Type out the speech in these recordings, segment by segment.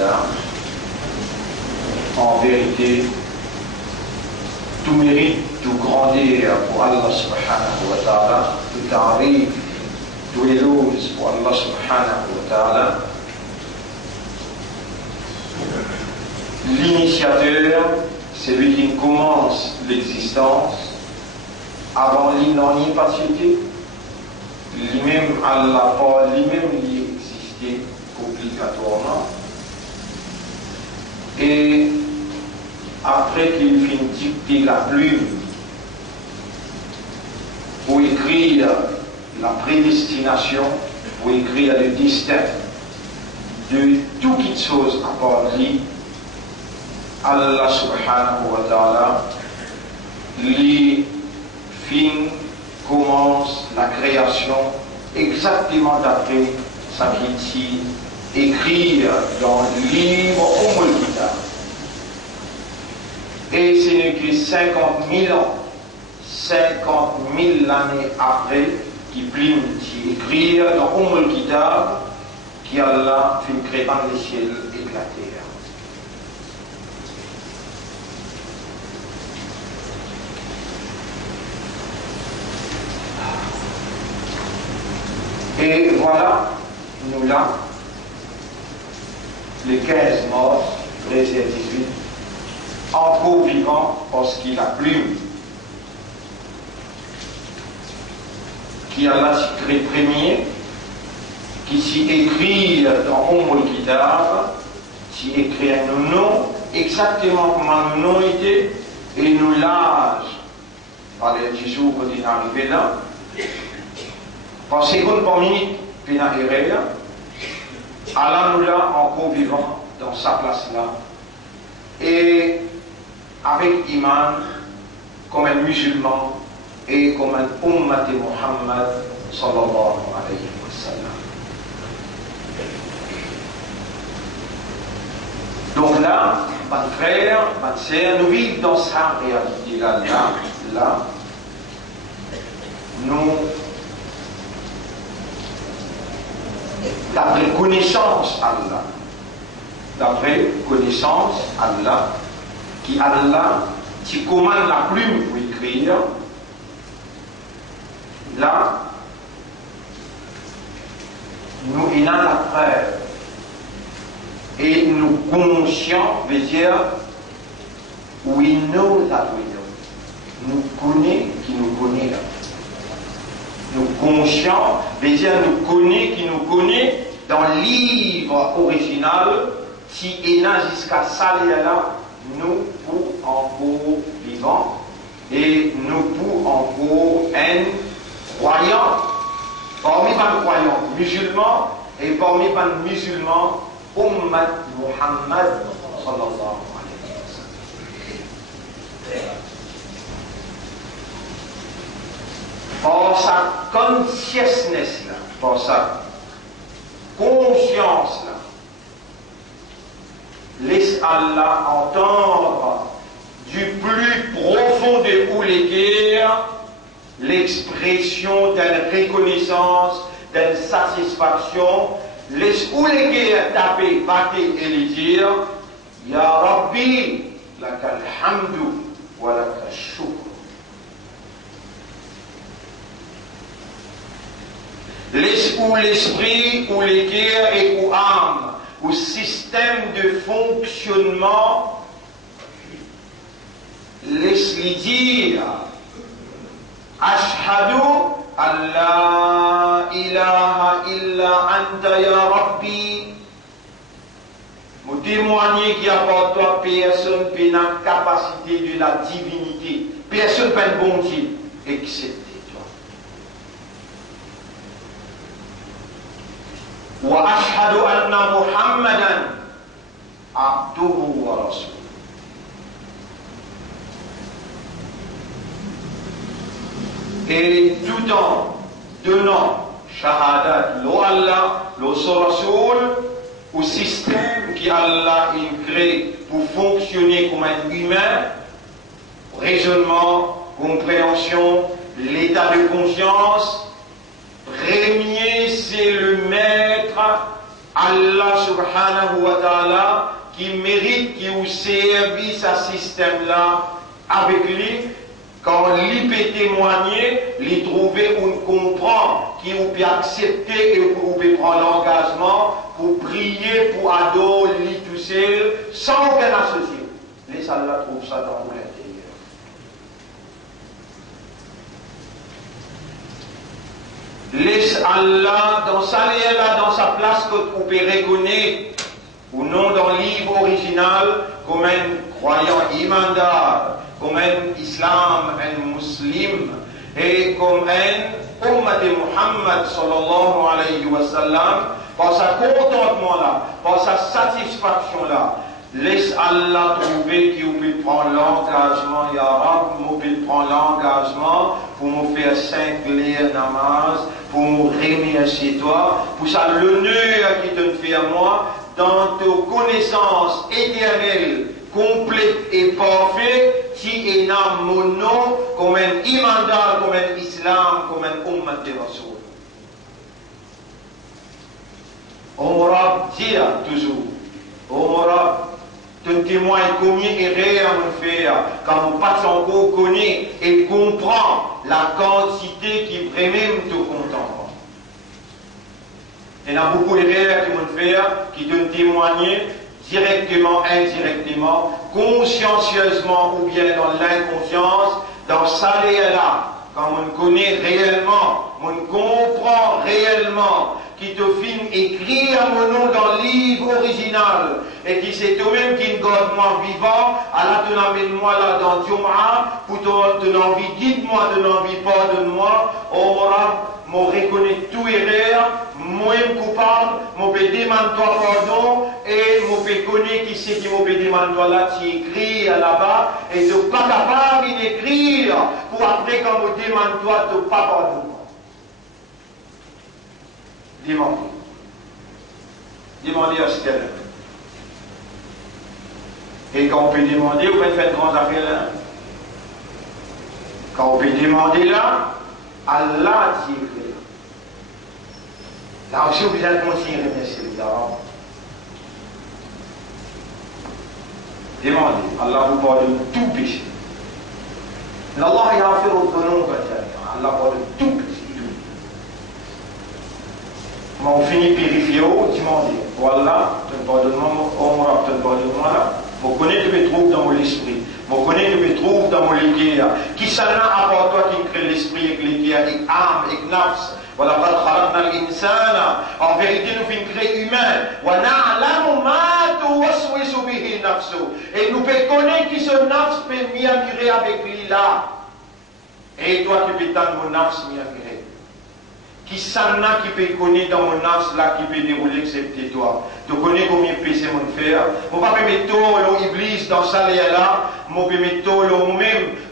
billah. En vérité, tout mérite, tout grandeur pour Allah subhanahu wa ta'ala, tout ta'rif, tout éloge pour Allah subhanahu wa ta'ala. L'initiateur, c'est lui qui commence l'existence. Avant lui, n'en y pas cité. Lui-même, Allah, lui-même, il existait obligatoirement. Et après qu'il finit dicter la plume pour écrire la prédestination, pour écrire le destin de toute chose à part lui, Allah subhanahu wa ta'ala, lui commence la création exactement d'après ça qu'il écrit dans le livre Umm al-Kitab. Et ce n'est que 50 000 ans, 50 000 années après, qui Pline écrit dans Umm al-Kitab, qui Allah fait créer les ciels et la terre. Et voilà, nous là, les 15 morts, verset 18, encore vivant parce qu'il a plume, qui a la titré premier, qui s'y écrit dans Umm al-Kitab, s'y écrit nos noms, exactement comment nos noms étaient, et nous l'âge, par les petits jours quand il est arrivé là, par seconde par minute, puis il arrivé là, Allah nous l'a encore vivant dans sa place là, et avec iman, comme un musulman et comme un ummat de Muhammad sallallahu alayhi wa sallam. Donc là, mon frère, ma sœur, nous vivons dans sa réalité là, nous, d'après connaissance Allah, qui Allah, qui commande la plume pour écrire, là, nous ayons la preuve. Et nous conscients, veut dire, we know that we know. Nous connaissons qui nous connaît là. Nous conscients, veut dire nous connaissons qui nous connaît dans le livre original, si il n'a jusqu'à ça là, nous pour encore vivants et nous pour encore un croyant, parmi les croyants musulmans et parmi les musulmans, Ummat Muhammad sallallahu alayhi wa sallam. Par sa consciousness là, par sa conscience là, laisse Allah entendre du plus profond de où les guerres l'expression d'une reconnaissance, d'une satisfaction. Laisse où les guerres taper, battre et les dire Ya Rabbi, lakal hamdu wa lakal shukr. Laisse où l'esprit, où les guerres et où âme, où système de fonctionnement, laisse-les dire Ashhadu an la ilaha illa anta ya Rabbi. Vous témoignez qu'il n'y a pas toi personne qui n'a capacité de la divinité, personne pas de bon Dieu, excepté toi. Wa ashhadu anna Muhammadan abduhu wa rasuluh. Et tout en donnant shahadat, lo Allah, lo Rasoul, au système qui Allah a créé pour fonctionner comme un humain, raisonnement, compréhension, l'état de conscience, premier c'est le maître, Allah subhanahu wa ta'ala qui mérite qui vous servi ce système-là avec lui, quand lui peut témoigner, lui trouver ou comprend, qui vous peut accepter et vous peut prendre l'engagement pour prier, pour adorer lui tout seul, sans aucun associé. Les Allah trouve ça dans l'intérieur. Laisse Allah dans sa place que vous pouvez reconnaître ou non dans le livre original comme un croyant imandar, comme un islam, un musulman et comme un ummat de Muhammad sallallahu alayhi wa sallam, par sa contentement là, par sa satisfaction là. Laisse Allah trouver qui vous peut prendre l'engagement, Ya Rab, vous pouvez prendre l'engagement pour me faire 5 clés namaz, pour me remercier toi, pour ça l'honneur qui te fait à moi, dans tes connaissances éternelles, complètes et parfaites, qui est dans mon nom, comme un imandar, comme un islam, comme un ummat de Rasoul. On Rab dit toujours, on Rab, tu témoignes combien erreur on fait quand on passe encore connaît et comprend la quantité qui vraiment te contemple. Il y a beaucoup d'erreurs qui vont faire, qui te témoignent directement, indirectement, consciencieusement ou bien dans l'inconscience, dans ça là, quand on connaît réellement, on comprend réellement, qui te filme écrit à mon nom dans le livre original, et qui c'est toi-même qui me garde moi vivant, Allah te l'amène-moi là dans Jum'a, pour te l'envie, dites-moi de l'envie, pardonne-moi, oh Rab, m'en reconnaît tout erreur, moi-même coupable, m'en peut demander toi pardon, et m'en peut connaître qui c'est qui m'en peut demander toi là, tu écris là-bas, et tu n'es pas capable d'écrire, pour après quand on demande toi, tu n'es pas pardon. Demandez à ce qu'elle est. Et quand on peut demander, vous pouvez faire grandes affaires là. Quand on peut demander là, Allah dit là aussi vous êtes continué à remercier les darons. Demandez, Allah vous pardonne tout péché. Allah yaghfiru dhunuba jami'an. Allah pardonne tout péché. On finit purifié, tu m'en dis, voilà, tu me pardonnes-moi, tu me pardonnes-moi là. Vous connaissez que je trouve dans mon esprit. Vous connaissez que je trouve dans mon légué. Qui s'en a à part toi qui crée l'esprit avec légué, avec âme, avec nafs. Voilà, en vérité, nous faisons créer humain. Et nous pouvons connaître qui ce nafs peut m'y admirer avec lui là. Et toi, tu peux t'en mon nafs m'y admirer. Qui s'en a qui peut connaître dans mon nafs là, qui peut dérouler excepté toi. Tu connais combien de péchés mon frère. Je ne vais pas mettre l'Iblis dans ça là, je vais mettre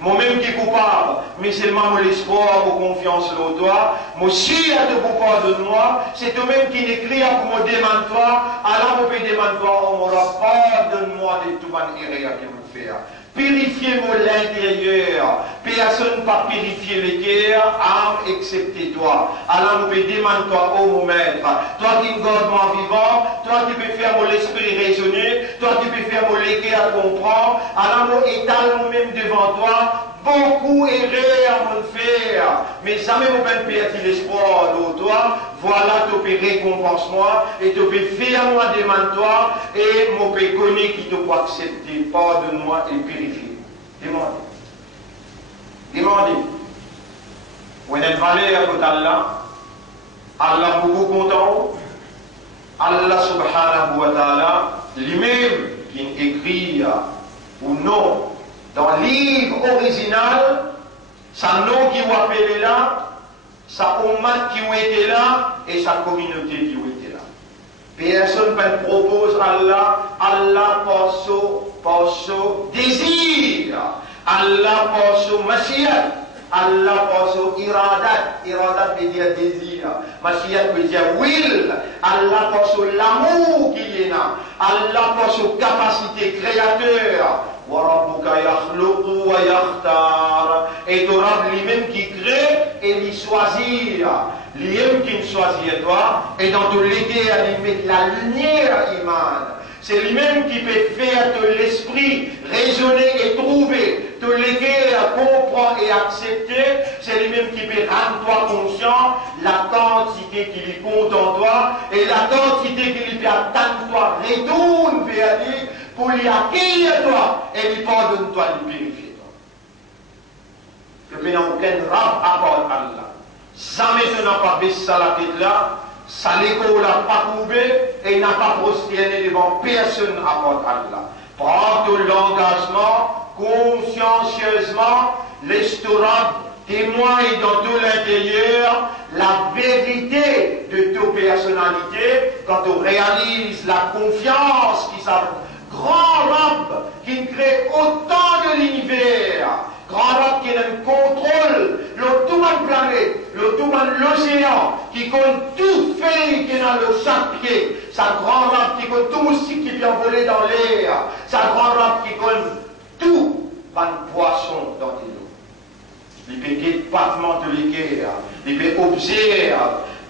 moi-même qui est coupable, mais seulement mon espoir, mon confiance en toi. Moi si à te pardonne moi, c'est toi-même qui l'écris pour me demander toi, alors je peux demander toi, on m'aura pardonne-moi de tout mon erreur que je fais. Purifiez-moi l'intérieur. Personne ne peut purifier le cœur, âme, excepté toi. Alors nous pouvons demander toi, oh mon maître, toi qui me gardes moi vivant, toi qui peux faire mon esprit raisonner, toi qui peux faire mon légué à comprendre, alors nous étalons nous-mêmes devant toi, beaucoup erré à mon faire, mais jamais vous pouvez perdre l'espoir de toi, voilà, tu peux récompenser moi, et tu peux faire moi, demande-toi, et mon peux connaître qui te peut accepter, pardonne-moi et purifier. Demandez. Demandez. Vous êtes valeur à côté d'Allah. Allah beaucoup content. Allah subhanahu wa ta'ala, lui-même qui écrit ou non dans le livre original, sa nom qui vous appelé là, sa ummat qui était là et sa communauté qui était là. Personne ne propose Allah, Allah par son désir, Allah par son mashiach, Allah par son iradat, iradat veut dire désir, mashiach veut dire will, Allah par son l'amour qu'il y a, Allah par son capacité créateur. Et tu auras lui-même qui crée et lui choisir. l'IM qui choisit toi, et dans te léguer à lui mettre la lumière, Iman. C'est lui-même qui peut faire de l'esprit raisonner et trouver, te léguer à comprendre et accepter. C'est lui-même qui peut rendre toi conscient la quantité qui lui compte en toi et la quantité qui lui peut attendre toi. Retourne vers lui pour lui accueillir toi et lui pardonne toi, lui purifier toi. Le pays n'a aucun rab à part Allah. Jamais tu n'as pas baissé la tête là. Ça l'école n'a pas coupé et n'a pas prosterné devant personne à part Allah. Prends ton engagement consciencieusement, l'estourable témoigne dans tout l'intérieur la vérité de ta personnalité quand tu réalises la confiance qui s'appelle grand rab qui crée autant de l'univers. Grand rab qui a un contrôle, le tout monde planète, le tout monde l'océan, qui compte tout fait qui est dans le chaque pied. Sa grand rab qui compte tout moustique qui vient voler dans l'air. Sa grand rab qui compte tout van poisson dans l'eau. Il peut guider battement de l'équerre, il peut observer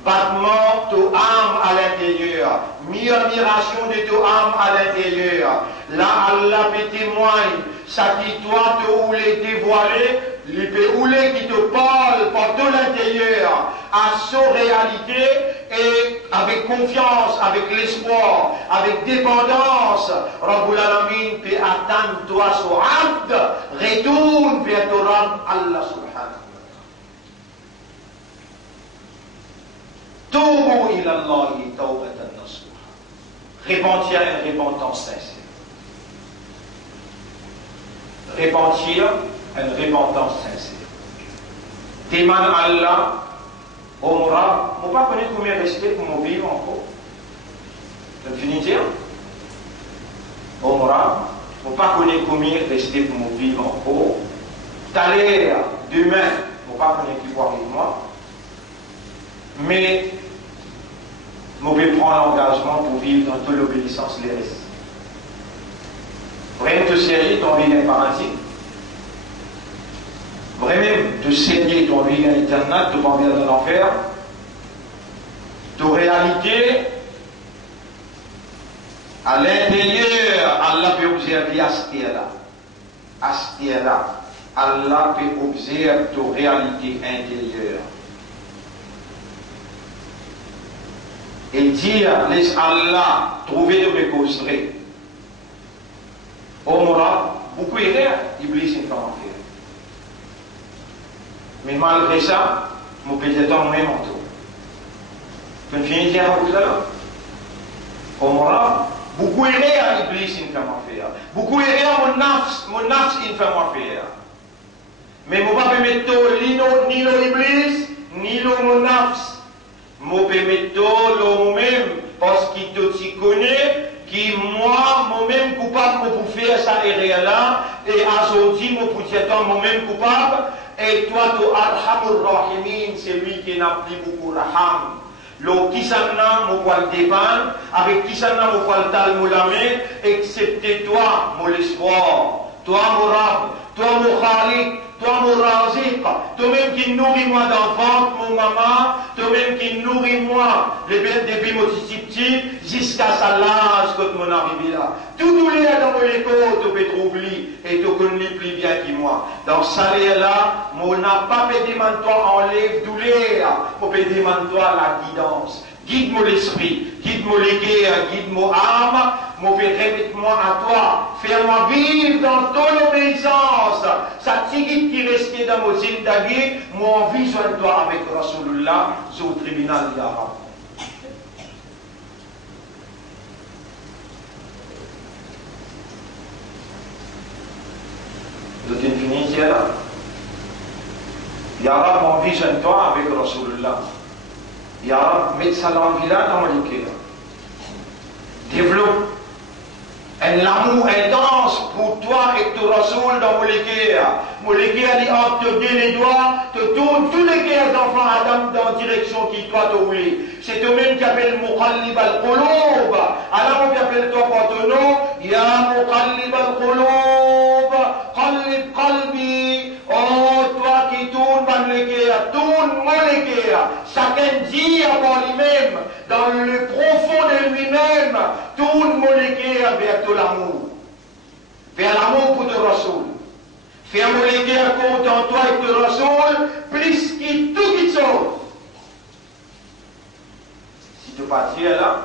battement de âme à l'intérieur, murmuration de ton âme à l'intérieur. Là, Allah peut témoigner, ça qui toi te voulait dévoiler, il peut rouler qui te parle par tout l'intérieur, à sa réalité et avec confiance, avec l'espoir, avec dépendance. Rabbul Alamin peut attendre toi son abd, retourne vers ton Rabb Allah subhanahu. Toubou ilallahi tawbatan nasuha. Repentir une repentance sincère. Repentir une repentance sincère. Téman Allah, Omra, je ne pas connaître combien rester pour mon vivre encore. Je finis de dire. Omra, je ne pas connaître combien rester pour mon vivre encore. T'aller demain, je ne pas connaître qui voir avec moi. Mais nous devons prendre l'engagement pour vivre dans toute l'obéissance les restes. Vraiment te serrer ton vie dans paradis. Vraiment te saigner ton vie dans l'éternel, te parvenir dans l'enfer. Ta réalité, à l'intérieur, Allah peut observer Astera. Astera. Allah peut observer ta réalité intérieure. Et dire, laisse Allah trouver de mes causeries. Omra, beaucoup erreur, Iblis est en enfer. Mais malgré ça, mon petit homme est manteau. Je ne finis pas tout à l'heure. Omra, beaucoup erreur, Iblis est en enfer. Beaucoup erreur, mon nafs est en enfer. Mais je ne vais pas mettre ni le Iblis, ni le mon nafs. Je peux mettre moi-même parce qu'il te connaît, qui moi-même coupable pour faire ça erreur-là, et aujourd'hui, je peux dire moi-même coupable, et toi, tu Arhamur Rahimin, c'est lui qui n'a plus beaucoup Raham. Le qui s'en a, je peux le dépendre, avec qui s'en a, je peux le talmoulamé, excepté toi, mon espoir, toi, mon Rab, toi, mon Khalik, toi, mon Razik, toi-même qui nourris moi d'enfant, mon maman, toi-même qui nourris moi depuis mon petit jusqu'à sa l'âge quand mon arrivé là. Tout les dans mon école, tu peux trouver et tu connais plus bien que moi. Donc, ça là, mon n'a pas pu demander toi enlève douleur, pour peut demander toi la guidance. Guide-moi l'esprit, guide-moi les guerres, guide-moi âme, mon père, remette-moi à toi, fais-moi vivre dans ton obéissance. Ça tigit qui restait dans mon zindagi, moi envie de toi avec Rasulullah, sur le tribunal d'Arab. Vous êtes fini ici là? Yarab, mon envie de toi avec Rasulullah. Yarab, mets ça dans le village dans mon cœur. Développe un amour intense pour toi et ton Rasoul dans mon cœur. Mon cœur dit entre te donne les doigts, te tourne tous les cœurs d'enfants Adam dans la direction qui toi te voulais. C'est toi-même qui appelle Muqallib al-Qulub. Alors on appelle toi par ton nom, Ya Muqallib al-Qulub, Qallib qalbi. Oh, toi qui tourne dans le cœur, tourne mon cœur. Chacun vers tout l'amour. Vers l'amour pour le Rasoul. Faire mon guerre contre toi et le Rasoul, plus que tout qui chose. Si tu partis là,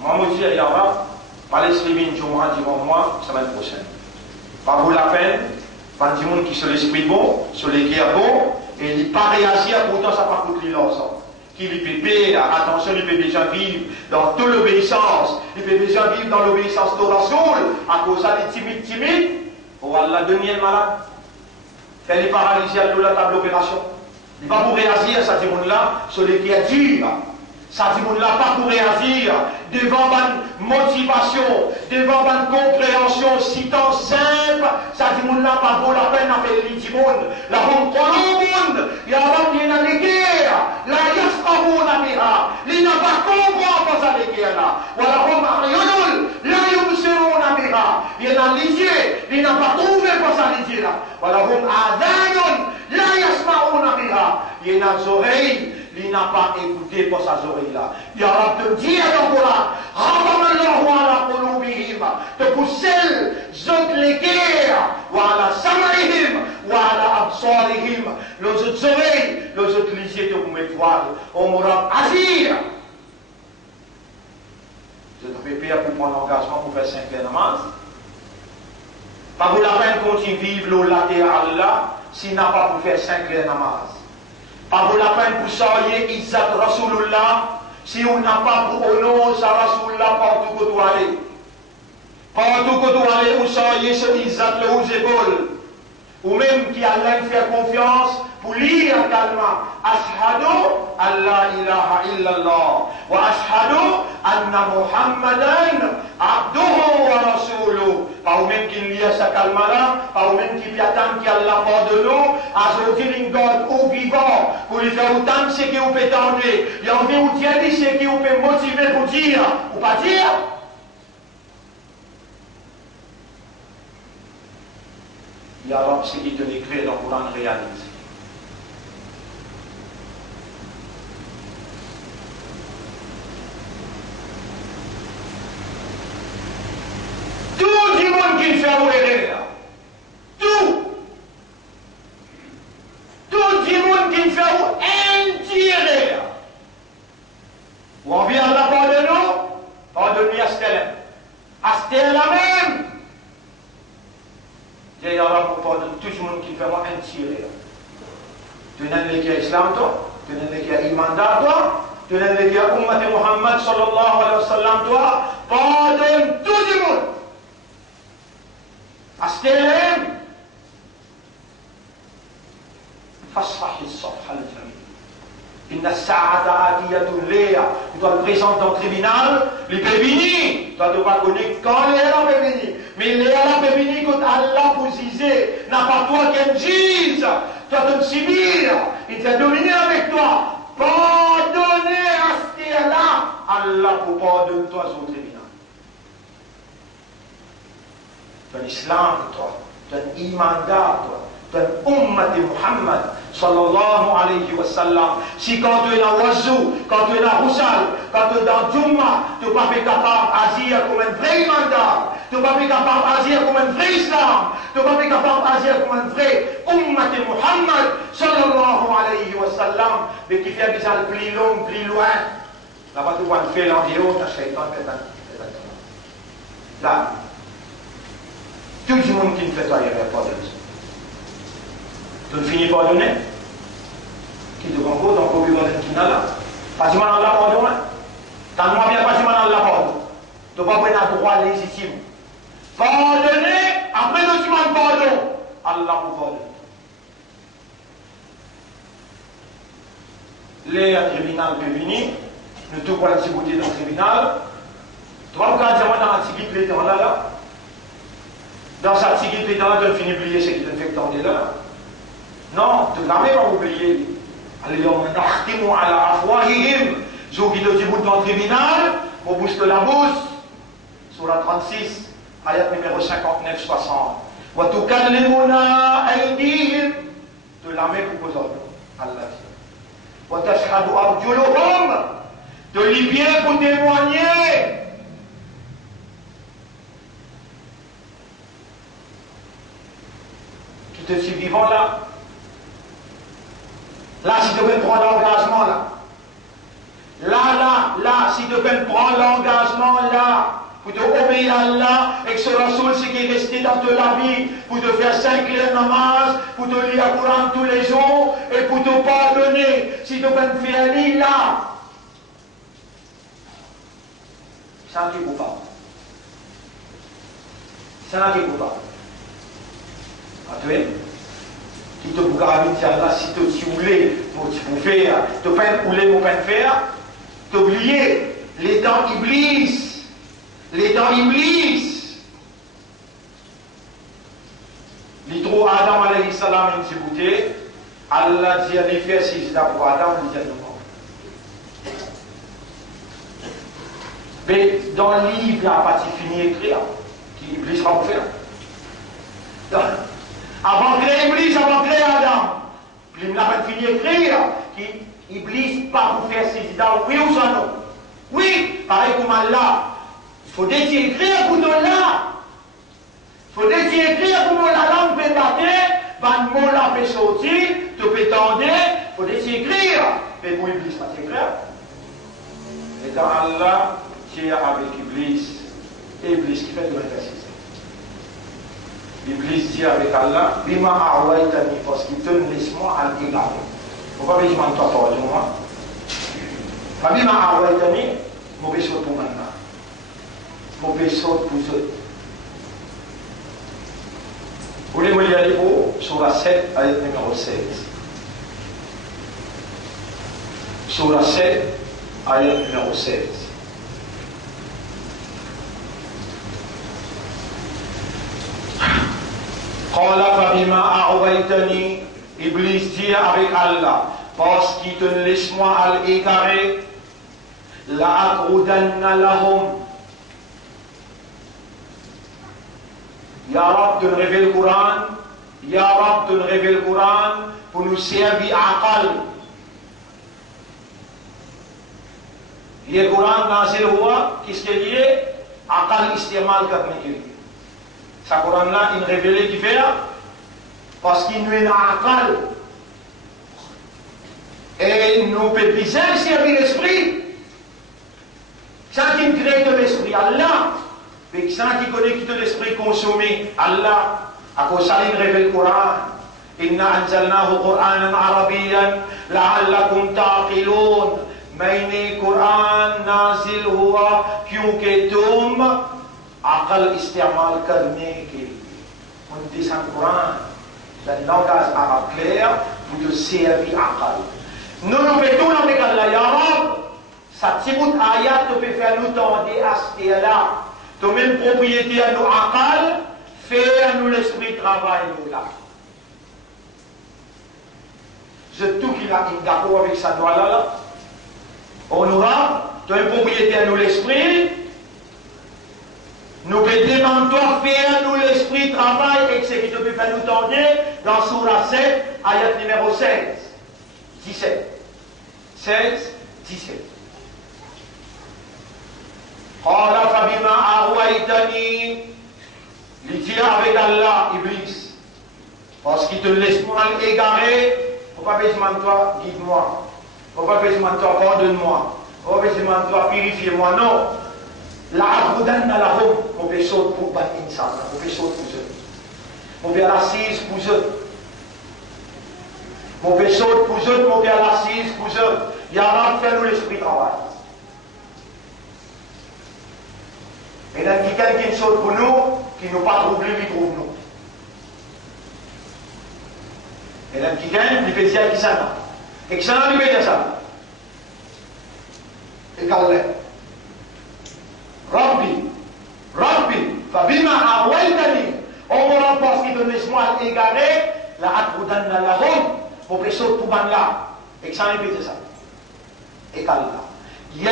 moi, je dis, il y aura, pas les slimines, je m'en dis moi, semaine prochaine. Pas vous la peine, pas du monde qui sur l'esprit bon, sur les guerres bon, et il pas réagir, pourtant ça pas coûter l'ensemble. Qui lui peut attention, il peut déjà vivre dans toute l'obéissance, il peut déjà vivre dans l'obéissance de Rasoul, à cause des timides, pour Allah donner le malade. Faire les paralyser à la table d'opération. Il va pour réagir, ça dit là, sur les guerres dures. Ça dit là pas pour réagir devant une motivation, devant une compréhension si tant simple. Ça dit là pas vaut la peine d'appeler les monde. La honte pour le monde. Il y a un des guerres. La yasqabuna biha. Il n'a pas compris pour ça les guerres là. Voilà hum a'yunul la yubsiruna biha. Il y a les yeux. Il n'a pas trouvé pour ça les yeux là. Voilà hum adhanun la yasma'una biha. Il y a les oreilles. Il n'a pas écouté pour sa oreille-là. Il y aura te dire dans le Coran, Ramamallahu ala qulubihim, te pousser, zot les guerres, wa ala samaihim, wa ala absarihim, les autres oreilles, les autres lisiers, te vous mettez voir, on m'aura agir. Je te prépare pour prendre l'engagement pour faire 5 namaz. Pas vous la peine qu'on y vive l'eau latéral là, s'il n'a pas pour faire 5 namaz. Pas pour la peine pour saluer Izzat Rasulullah si on n'a pas pour honorer sa Rasulullah partout que tu aller. Partout que tu aller, ou saluer ce Izzat le aux épaules. Ou même qui Allah fait confiance pour lire calmement. Ashhadu an la ilaha illallah. Wa ashhadu anna Muhammadan abduhu wa rasuluhu. Pas ou même qui lit ça calmement là, pas ou même qui attend qu'Allah pardonne nous, à ce qu'il God au vivant, pour lui faire autant de ce qu'il peut tendre. Il y a envie de dire ce qu'il peut motiver pour dire, ou pas dire. Il y a ce qui te l'écrit dans le Coran réalise. Tout le monde qui fait mourir, tout le monde qui fait intégrer. Ou on vient la part de nous, pardonne-lui à Stella. À Stella même. Il y aura pour pardonner tout le monde qui fait intégrer. Tu n'as pas l'islam, toi, tu n'as pas l'iman, toi, tu n'as pas l'ummat de Muhammad sallallahu alayhi wa sallam, toi, pardonne tout le monde. أستلم فاصفح الصفح الجميل إن الساعة آتية ليا. Tu dois le présenter dans le tribunal, il peut venir. Tu dois pas connaître quand Léa peut venir. Mais Léa peut venir quand Allah pour zizer. N'a pas toi qui juge. Tu dois te subir. Il t'a dominé avec toi. Pardonnez à ce là. Allah pour pardonner toi au tribunal. Tu as l'islam de toi, tu as l'iman de toi, tu as l'ummat de Muhammad sallallahu alayhi wa sallam. Si quand tu es dans Wazou, quand tu es dans Roussal, quand tu es dans Jumma, tu n'es pas capable d'agir comme un vrai mandat, tu n'es pas capable d'agir comme un vrai islam, tu n'es pas capable d'agir comme un vrai ummat de Muhammad sallallahu alayhi wa sallam, mais qui fait déjà le plus long, plus loin. Là-bas, tu vois le fait l'environ, tu as shaitan, là. Tout le monde qui ne fait pas, il n'y a pas de raison. Tu ne finis pas de donner. Qui te compose, donc, au bureau d'un kinala. Pas du mal à la pardon. Tant moi bien, pas du mal à la pardon. Tu ne vas pas prendre un droit légitime. Pardonner, après le tu m'en pardon. Allah vous pardonne. Les tribunal peut venir. Nous tous pour la sécurité dans le tribunal. Tu vas me dire, moi, dans l'activité, dans là. Dans sa tigite, les gens finissent oublier ce qu'ils ont fait dans là. Non, tu n'as jamais pas oublié. Alors, on a la afwahihim. Je vous dis dans le tribunal, au bouche de la bouche, sur la 36, ayat numéro 59-60. Wa tukallimuna aydihim. Tu l'as mis pour vous Allah dit. Wa tashhadu arjuluhum. Tu lis bien pour témoigner. te suis vivant là. Là, si tu veux prendre l'engagement là. Là, si tu veux prendre l'engagement là, pour te obéir à Allah, et que ce Rasoul, ce qui est resté dans toute la vie, pour te faire 5 namaz, pour te lire le Coran tous les jours, et pour te pardonner, si tu veux faire l'île là, c'est un qui est coupable. C'est un qui est coupable. Attends, qui te bouge à là, si tu voulais, pour faire, tu peux rouler pour faire, tu oublies les dents Iblis. Les dents Iblis. Les trop Adam alayhi salam une sibouté. Allah dit en effet, si c'est pour Adam, il dit non. Mais dans le livre, il n'y a pas fini écrire, qui Iblis va faire. Avant de créer Iblis, avant de créer Adam, il n'a pas fini écrire, qui Iblis pas pour faire ses idées, oui ou non? Oui, pareil comme Allah. Il faut écrire pour nous là. Il faut écrire pour nous la langue peut battre, ban mot là peut sortir, tu peux tendre, il faut écrire. Mais pour Iblis, pas écrire. Et dans Allah, tu es avec Iblis. Et Iblis qui fait de l'exercice. Iblis dit avec Allah, Bima Awaitani, parce qu'il te laisse-moi à l'égarer. Pourquoi je m'en toi pour moi? Bima Awaitani, mauvais chose pour maintenant. Mauvais chose pour eux. Vous voulez me lire les mots sur la 7, ayat numéro 16. Sur la 7, ayat numéro 16. Qala fabima a'waitani, Iblis dit avec Allah, parce qu'il te laisse-moi à l'égarer, la'aq'udanna lahum. Ya Rab, tu nous révèles le Coran. Ya Rab, tu nous révèles le Coran pour nous servir à aqal. Le Coran dans ce roi, qu'est-ce qu'il dit? Aqal istimal katni. Ce Coran-là, il révèle qui fait parce qu'il nous est aqal. Et nous peut bien servir l'esprit. Ça qui nous crée de l'esprit, Allah. Mais ça qui connaît qui de l'esprit consommé, Allah, à cause ça il révèle le Coran. Inna anzalnahu Qur'anan Arabiyyan la'allakum ta'qilun. Mais Coran nazil huwa kyuketum aqal istimal karne ke. On dit ça le Coran, le langage arabe clair pour te servir aqal. Nous nous mettons avec Allah, ya Rab, ça petit bout ayat te peut faire nous tendre à ce là. Tu même propriété à nous aqal, fais à nous l'esprit travail nous là. Je tout qu'il a d'accord avec ça doit là. On aura, tu as une propriété à nous l'esprit. Nous peut demander faire à nous l'esprit travail et ce qui te peut faire nous tendre dans Sourate 7, ayat numéro 16, 17. 16, 17. Qala fabima awaitani, il dit avec Allah, Iblis, parce qu'il te laisse mal égaré, pourquoi besoin de toi, guide-moi, pourquoi besoin de toi, pardonne-moi, pourquoi besoin de toi, purifie-moi, non. La aboudanna la hum, mon péché pour battre insan, mon péché pour eux, mon père l'assise pour eux, mon péché pour eux, mon père l'assise pour eux, il y a là fait nous l'esprit travail. Et là, il y a quelque chose pour nous qui nous pas troublé, qui trouve nous. Et là, il y a quelqu'un qui fait dire qui ça. Et qui ça, il fait dire ça. Et qu'elle est. Rabbi, fabima awaitani. On me remporte qui donne laisse-moi égarer, la akoudanna la hum, pour péché pour ban là. Et que ça, il fait dire ça. Et qu'elle est. Il y a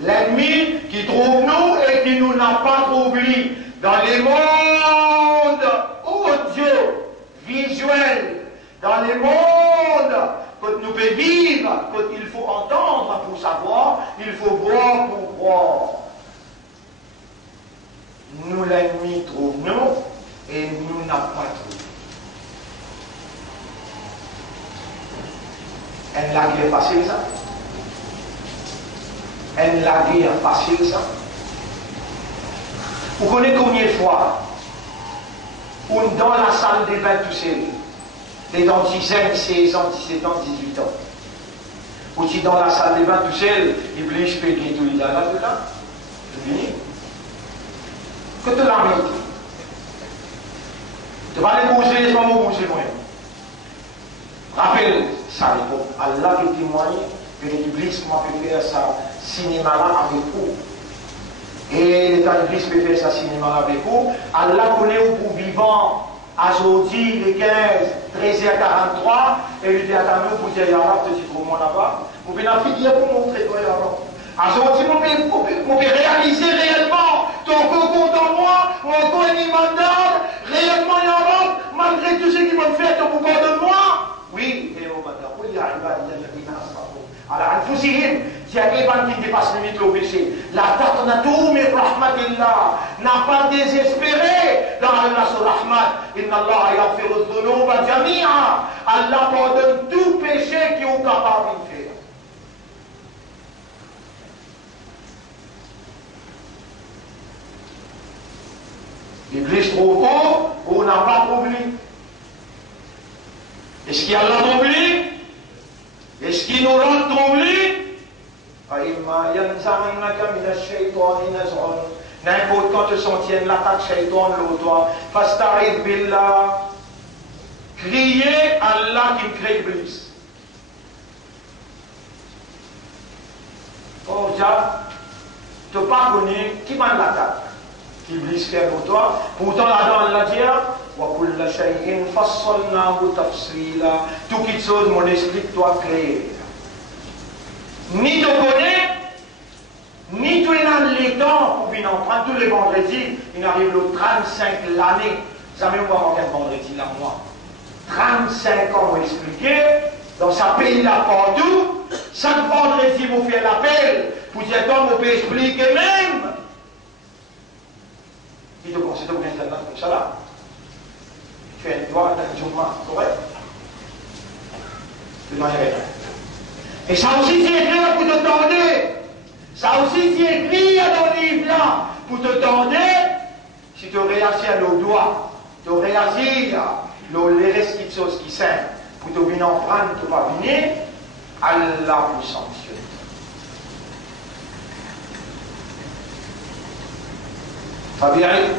l'ennemi qui trouve nous et qui nous n'a pas trouvé dans les mondes audio, visuels, dans les mondes que nous pouvons vivre, qu'il faut entendre pour savoir, il faut voir pour voir. Nous l'ennemi trouve nous et nous n'a pas trouvé. Elle la guerre facile ça. Elle la guerre facile ça. Vous connaissez combien de fois on dans la salle des bains tout seul, les dans 10 ans, 16 ans, 17 ans, 18 ans. Ou si dans la salle des bains tout seul, Iblis peut gagner tout les là, là, c'est fini. Que tu l'as mis. Tu vas les bouger, les mamans bouger moi. Rappelle ça, Allah qui témoigne que l'Iblis m'a fait faire ça cinéma là avec vous. Et l'état d'Iblis peut faire ça cinéma là avec vous. Allah connaît où pour vivant aujourd'hui, les 15, 13h43, et il dit à nous pour dire Yara, tu dis pour moi là-bas. Vous pouvez la finir pour montrer toi Yara. Aujourd'hui, vous pouvez réaliser réellement ton coco dans moi, ou encore un imandal, réellement Yara, malgré tout ce qu'ils vont faire, ton coco de moi. Oui, et au matin, il y a alors, Al-Fusihim, il y a des gens qui dépassent limite le péché. La tatnatou min rahmatillah. N'a pas désespéré dans Allah sur rahmat. Inna Allah yaghfiru dhunuba jami'a. Allah pardonne tout péché qui est capable de faire. L'Église trouve où on n'a pas trouvé. Est-ce qu'il y a l'entouré? Est-ce qu'il nous rend troublés? N'importe quand tu s'en tiennes l'attaque shaitan l'autre, fasta'id billah. Criez Allah qui crée Iblis. Oh, déjà, tu n'as pas connu qui m'a l'attaque. Iblis fait l'autre. Pourtant, là-dedans, Allah dit, وَكُلَّ شَيْءٍ فَصَّلْنَاهُ تَفْصِيلًا. Tout qui chose, mon esprit doit créer. Ni tu connais, ni tu es dans les temps pour venir en prendre tous les vendredis. Il arrive le 35 l'année. Jamais on va avoir un vendredi là, moi. 35 ans, on va expliquer. Dans sa pays là partout. Chaque vendredi, on fait l'appel. Pour dire qu'on peut expliquer même. Il te considère bien maintenant comme ça là. Tu as un droit d'un jour, correct? Tu n'en es rien. Et ça aussi c'est écrit pour te tendre. Ça aussi c'est écrit dans le livre là pour te tendre. Si tu réagis à nos doigts, tu réagis à les restes de choses qui sont pour te venir en prendre, tu vas venir, Allah vous sanctionne.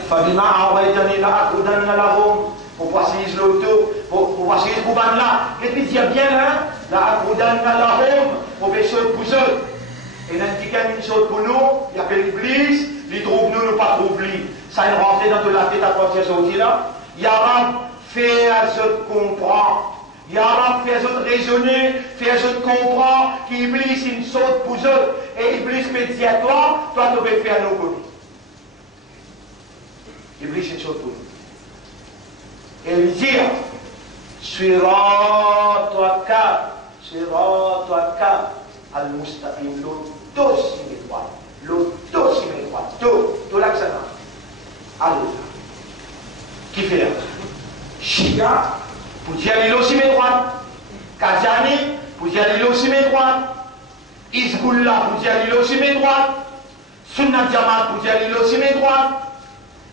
فبما أغويتني لأقعدن لهم. Pour passer l'auto, pour passer le bouban là, qu'est-ce qu'il y a bien là? La Akoudan la home, pour faire chose pour eux. Et l'indiquer une chose pour nous, il y a l'Église, les trouve nous pas troublis. Ça est rentré dans de la tête à partir de ce là. Yarab fait à ce comprend. Yarab fait à ce raisonner, fait à ce comprend, qu'Iblis une chose pour eux. Et Iblis peut dire à toi, toi tu peux faire nos connus. Iblis une chose pour nous. Et il dit, Sirataka al-Mustaqim, l'auto simmétroit, tout l'accent. Allah. Qui fait là? Shia, pour dire l'îlot simmétroit. Kajani, pour dire l'îlot simmétroit. Isbullah, pour dire l'îlot simmétroit. Sunnat Jamaat, pour dire l'îlot simmétroit.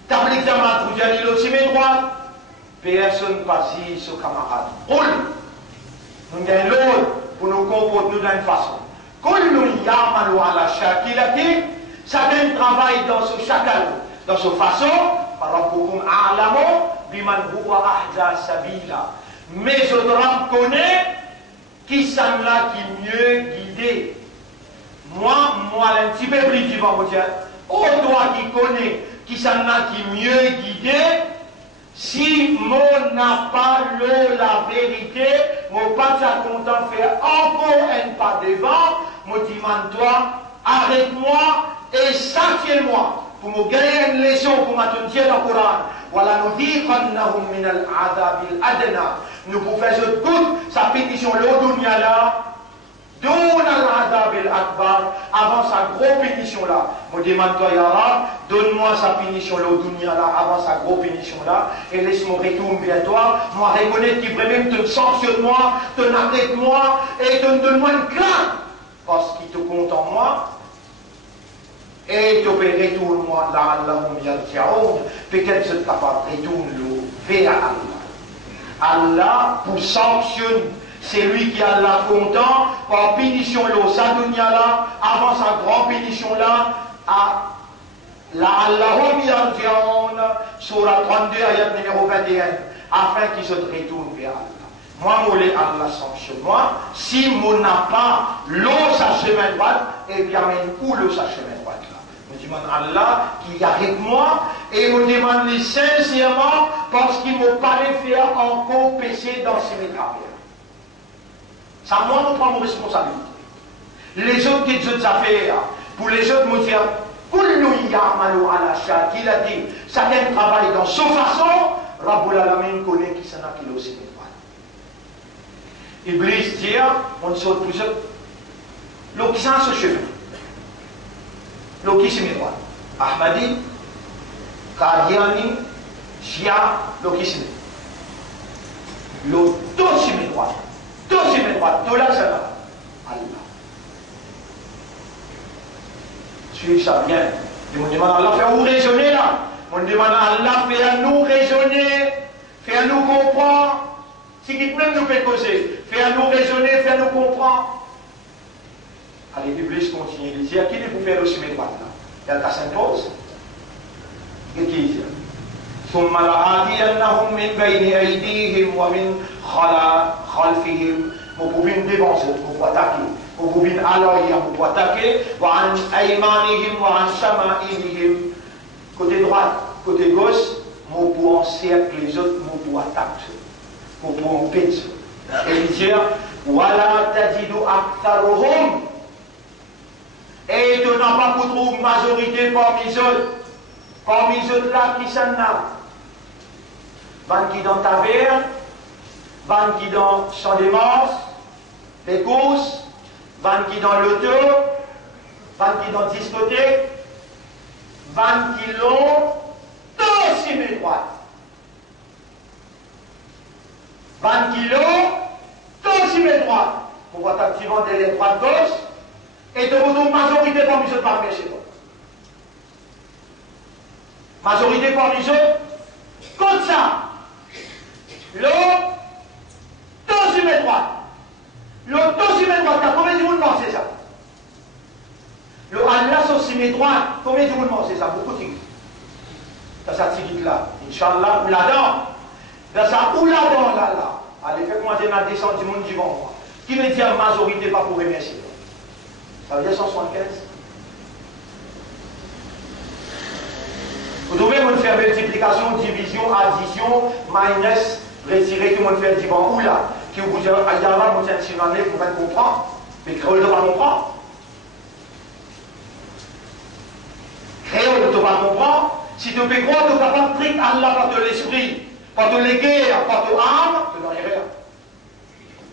Tablik Jamaat, pour dire l'îlot simmétroit. Personne passe sur camarade. Nous avons l'autre pour nous comporter d'une façon. Chacun travaille dans ce chacun, dans ce façon. Mais je te connais qui sont là qui mieux guidé. Moi, un petit peu plus vivant, oh, toi qui connais qui sont là qui mieux guidé. Si mon n'a pas la vérité, mon pas content faire encore un pas devant, me demande-toi, arrête-moi et sanctionne-moi pour me gagner une leçon pour m'attentir dans le Coran. Voilà, nous dit min al-adab al-adna. Nous pouvons faire toute sa pétition le dunya là Donne al-adab al-akbar, avant sa grosse pénition là. Me demande-toi, Ya Rab, donne-moi sa pénition là, au dunya là, avant sa grosse pénition là, et laisse-moi retourner vers toi. Moi, reconnaître qu'il vraiment te sanctionne moi, te arrête moi, et te donne-moi une crainte, parce qu'il te compte en moi. Et tu peux retourner moi, là, peut-être que tu vas retourner vers Allah. Allah, pour sanctionner. C'est lui qui a la content, par pénition là, sa dunya là, avant sa grande pénition là, à Allahum yarji'un, sur la 32, ayat numéro 21, afin qu'il se retourne vers Allah. Moi, je voulais Allah sanctionne moi, si mon n'a pas l'eau sa chemin droite, et bien même où l'eau sa chemin droite là. Je demande Allah qui arrête moi, et je demande les sincèrement, parce qu'il ne m'a pas fait faire encore péché dans ces métravers. Ça, moi, je prends mon responsabilité. Les autres qui ont affaires, pour les autres, me dire, qu'il a dit, ça vient travailler dans sa façon, Rabbul Alamin connaît qui s'en a qui aussi. Iblis dit, on saute pour ça, l'eau qui s'en se chemin, l'eau qui se met droit. Ahmadi, Qadiani, Shia, l'eau qui se met. L'eau tout se met droit. Tout c'est mes droits, tout là, ça va. Allah. Suivez ça bien. Je me demande à Allah, faire vous raisonner là. Je me demande à Allah, faire nous raisonner, faire nous comprendre. Si qui même nous fait causer, faire nous raisonner, faire nous comprendre. Allez, Iblis continue. Il dit, à qui est pour faire aussi mes droits là? Il y a qu'à s'impose. Qu'est-ce qu'il dit? ثم لآتينهم من بين أيديهم ومن خلفهم. Vous pouvez me dévancer, vous pouvez attaquer. Vous pouvez aller, vous pouvez attaquer. وعن أيمانهم وعن شمائلهم. Côté droit, côté gauche, vous pouvez encercler les autres, vous pouvez attaquer. Vous pouvez empêcher. Et il dit, ولا تجد أكثرهم. Et tu n'as pas pour trouver une majorité parmi les autres. Parmi les autres là, qui s'en a? Van qui dans taverne, van qui dans champ des morses, des courses, van qui dans l'auto, van qui dans discothèque, van qui l'ont, tous ces mes droites. Van qui l'ont, tous ces mes droites. Pourquoi tu vas des droites gauche, et tu retrouves une majorité parmi les autres parmi chez toi. Majorité parmi les autres, comme ça. L'autre, tous sur mes droites. L'autre, tous sur mes droites. Combien de monde c'est ça? Le Allah sur mes droites. Combien de monde c'est ça? Beaucoup de choses. Dans sa tigite là. Inch'Allah, ou là-dedans. Dans sa ou là-dedans, là. Allez, faites-moi des descendre du monde devant moi. Qui veut dire majorité pas pour remercier? Ça veut dire 175. Vous devez me faire multiplication, division, addition, minus, retirer, tout le monde fait le divan ou là. Qui vous dit, Ayala, vous êtes sur l'année, vous pouvez comprendre. Mais créole ne va pas comprendre. Créole ne va pas comprendre. Si tu peux croire, tu ne vas pas prier Allah par de l'esprit, par de l'éguerre, par de l'âme, tu n'as rien.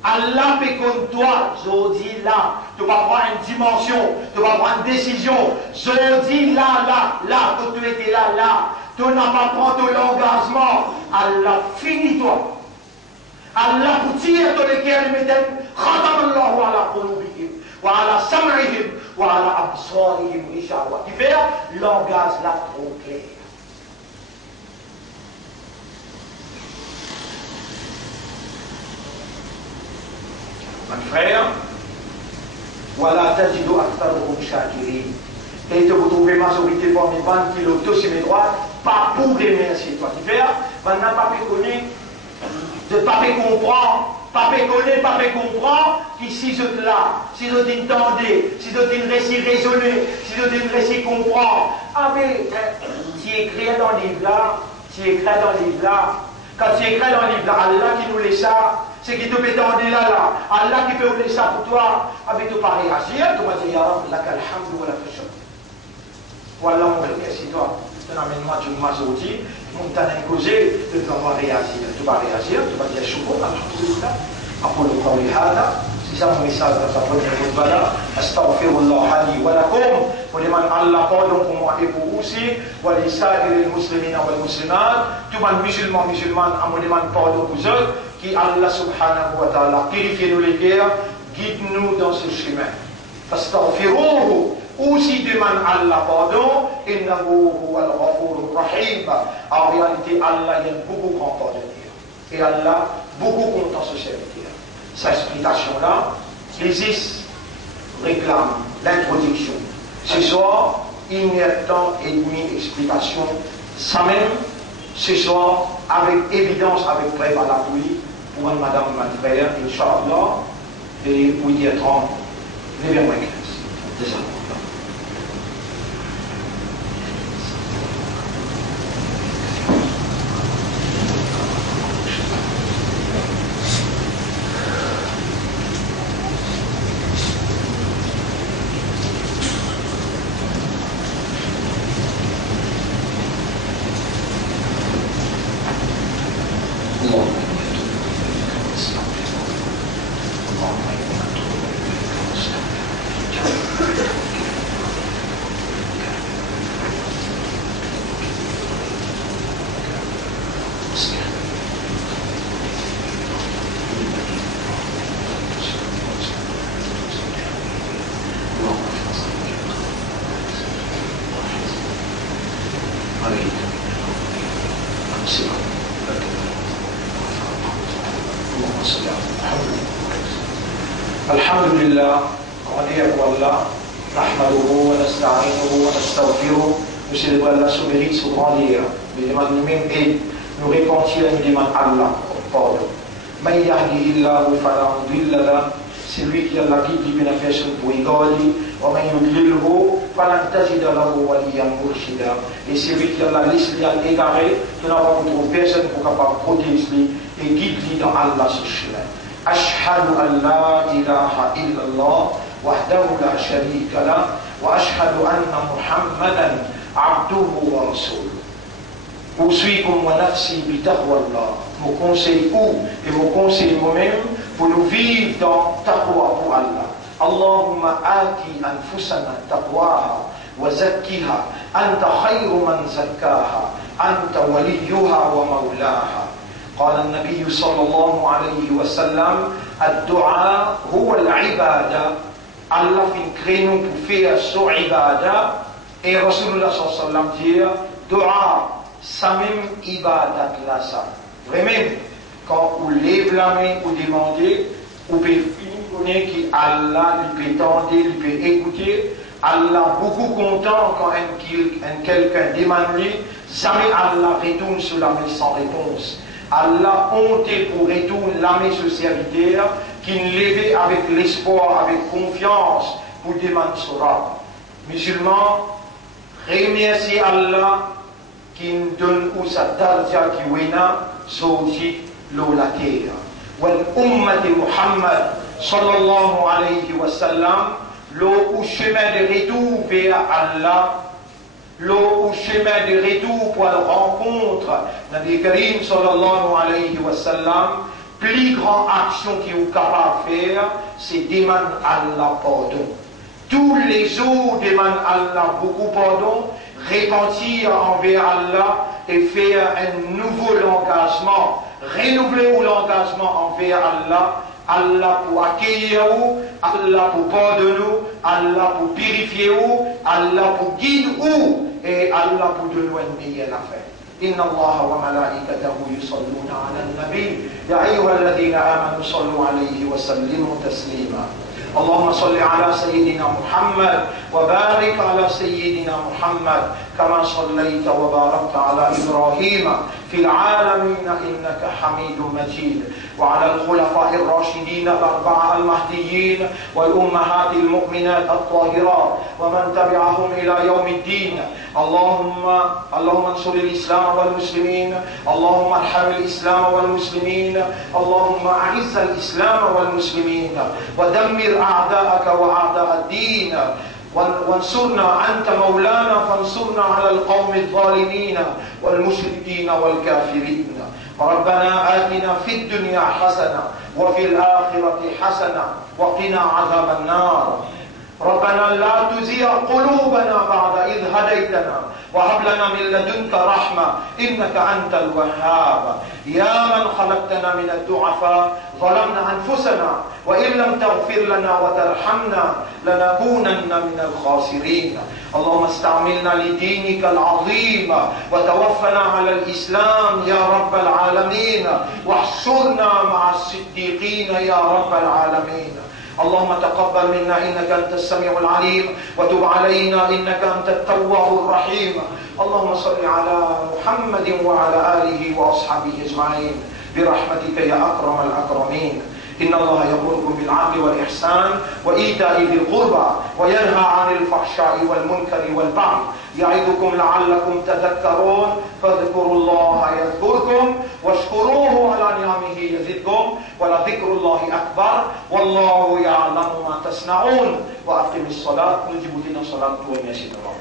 Allah peut comme toi, je dis là, tu vas prendre une dimension, tu vas prendre une décision, je dis là, que tu étais là, tu n'as pas pris l'engagement, Allah finis-toi. Allah pour tirer ton équerre, il met khatam Allahu ala qulubihim, wa ala sam'ihim, wa ala absarihim, inshallah. Qui fait l'engagement là trop clair. Mon frère, voilà, tajidu aktharuhum shakirin. Et tu vous trouvez majorité parmi 20 kilos, tous sur mes droits, pas pour remercier toi. Qui fait, maintenant, pas connu, de pas comprendre, pas connaître, pas comprendre, qui si je te là, si je t'entendais, si je te récit raisonner, si je te récit comprendre. Ah mais, tu écris dans le livre là, quand tu écris dans le livre là, Allah qui nous laisse ça, c'est qui te peut t'entendre là, Allah qui peut vous laisser ça pour toi, ah mais tu ne pas réagir, tu vas dire, Ya Rab, laka alhamdu wa laka shukr. Voilà, on va dire, si toi, tu n'amènes moi, tu m'as dit, on t'a imposé, tu dois réagir, tu vas dire, shukr, alhamdulillah, أقول قولي هذا C'est ça mon message dans sa première khutbah. Astaghfirullah li wa lakum. Pour demander Allah pardon pour moi et pour vous aussi. Wa li sa'iril muslimina wal muslimat. Tout le musulman, musulmane, on demande pardon pour eux. Qui Allah subhanahu wa ta'ala purifie-nous les guerres, guide-nous dans ce chemin. Astaghfiruhu. Aussi demande Allah pardon. Innahu huwal ghafurur rahim. En réalité, Allah il y a beaucoup grand pardonner. Et Allah, beaucoup content ce serviteur. Sa explication-là, l'ISIS réclame l'introduction. Ce soir, il n'y a temps et demi d'explication. Ça même, ce soir, avec évidence, avec preuve à l'appui, pour Madame Manfred, Inch'Allah, et 8h30, 9h15. Désolé. Alhamdulillah, on est avec Allah, nahmaduhu wa nasta'inuhu wa nastaghfiruh. Nous célébrons Allah sous mérite, sous grandir. Nous demandons nous-mêmes aide, nous repentir, nous demandons Allah, pardon. Man yahdihillahu fala mudilla lahu. C'est lui qui a la guide qui a fait son pour égaler. Wa man yudlilhu fala tajida lahu waliyan murshida. Et c'est lui qui a la liste égarée, qui n'a pas trouvé personne pour capable protéger et guider dans Allah ce chemin. أشهد أن لا إله إلا الله وحده لا شريك له وأشهد أن محمدا عبده ورسوله. أوصيكم ونفسي بتقوى الله. Mon conseil et mon conseil moi-même pour nous vivre dans taqwa pour Allah. Allahumma ati anfusana taqwaha wa zakkiha anta khayru man zakkaha anta waliyuha wa mawlaha. قال النبي صلى الله عليه وسلم الدعاء هو العبادة. Allah fait créer nous pour faire son ibadah. Et Rasulullah sallallahu alayhi wa sallam dit dua, ça même ibadat là ça. Vraiment, quand vous lèvez la main ou demandez, vous pouvez connaître qu'Allah lui peut tendre, lui peut écouter. Allah beaucoup content quand quelqu'un demande lui, jamais Allah retourne sur la main sans réponse. Allah honte pour retourner l'âme ce serviteur qui levait avec l'espoir, avec confiance pour demander sera. Musulmans, remerciez Allah qui nous donne où sa darja qui wena sauti l'eau la terre. Wal ummati Muhammad sallallahu alayhi wa sallam l'eau au chemin de retour vers Allah. L'eau au chemin de retour pour la rencontre, Nabi Karim sallallahu alayhi wa sallam, plus grande action qu'il est capable de faire, c'est demander Allah pardon. Tous les jours demandent Allah beaucoup pardon, repentir envers Allah et faire un nouveau engagement, renouveler l'engagement envers Allah. Allah pour accueillir vous, Allah pour pardonner vous, Allah pour purifier vous, Allah pour guider vous et Allah pour donner une meilleure affaire. إن الله وملائكته يصلون على النبي يا أيها الذين آمنوا صلوا عليه وسلموا تسليما. اللهم صل على سيدنا محمد وبارك على سيدنا محمد كما صليت وباركت على إبراهيم في العالمين إنك حميد مجيد وعلى الخلفاء الراشدين الأربعة المهديين والأمهات المؤمنات الطاهرات ومن تبعهم إلى يوم الدين. اللهم انصر الإسلام والمسلمين. اللهم ارحم الإسلام والمسلمين. اللهم أعز الإسلام والمسلمين ودمر أعداءك وأعداء الدين وانصرنا، أنت مولانا فانصرنا على القوم الظالمين والمشركين والكافرين. ربنا آتنا في الدنيا حسنة وفي الآخرة حسنة وقنا عذاب النار. ربنا لا تزغ قلوبنا بعد إذ هديتنا وهب لنا من لدنك رحمة إنك أنت الوهاب. يا من خلقتنا من الضعفاء ظلمنا أنفسنا وإن لم تغفر لنا وترحمنا لنكونن من الخاسرين. اللهم استعملنا لدينك العظيم وتوفنا على الإسلام يا رب العالمين، واحشرنا مع الصديقين يا رب العالمين. اللهم تقبل منا إنك أنت السميع العليم، وتب علينا إنك أنت التواب الرحيم. اللهم صل على محمد وعلى آله وأصحابه أجمعين برحمتك يا أكرم الأكرمين. إن الله يأمركم بالعدل والإحسان وإيتاء ذي القربى وينهى عن الفحشاء والمنكر والبغي يعظكم لعلكم تذكرون. فاذكروا الله يذكركم واشكروه على نعمه يزدكم ولذكر الله أكبر والله يعلم ما تصنعون. وأقم الصلاة نجيب لنا صلاة وينشد الله.